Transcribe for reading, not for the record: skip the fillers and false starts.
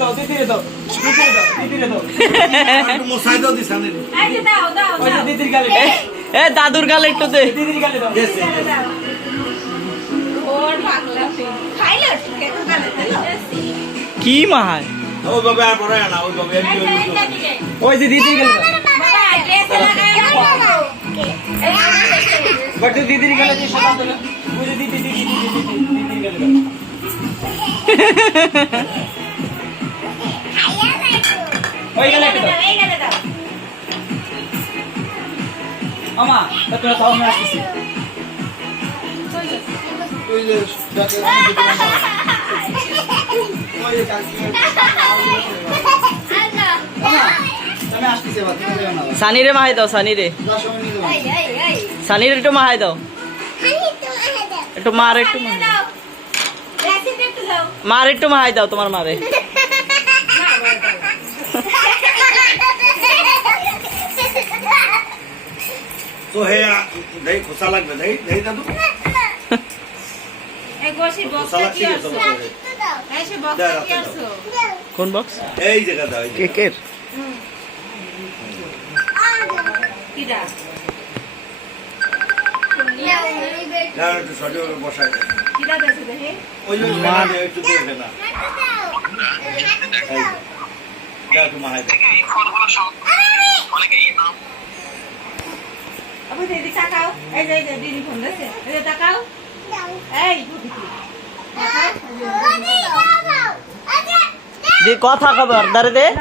দাও দিদিরে দাও দিদিরে দাও একটু মশাই দাও দিছানি এই যে দাও ওই দিদির গালে এ দাদুর গালে একটু দে দিদির গালে দাও ওর পাগলা খাইলো কেন গালে দিলো কি মাহায় ওই বাবা আর পড়ে না ওই বাবা ওই যে দিদির গালে দাও বাবা ড্রেস লাগাও বট দিদির গালে যে সাদা দিল ওই যে দিদির গালে দাও ওই গালে দাও আমা তোরা তাও না আসছিস ওই যে ডাকে ওই যে কাকি তুমি আসছিস বাবা তুমি যাও না সানিরে মাহাই দাও সানিরে সানিরে একটু মাহাই দাও একটু মার একটু মার একটু মাহাই দাও তোমার মারে তো হে দেই খোসা লাগবে দেই দাদু এই গোশি বক্সটা কি আছে এসে বক্সটা কি আছে কোন বক্স এই জায়গা দাও কেকের কিডা না একটু সরিয়ে বসাই কিডা দেছে দেখে ওই যে মা একটু দেখে না যা একটু মাহাই দাও আবু দিদি তাকাও এই যে দিদি ফোন দিছে এই যে তাকাও এই দি কথা খবর দারে দে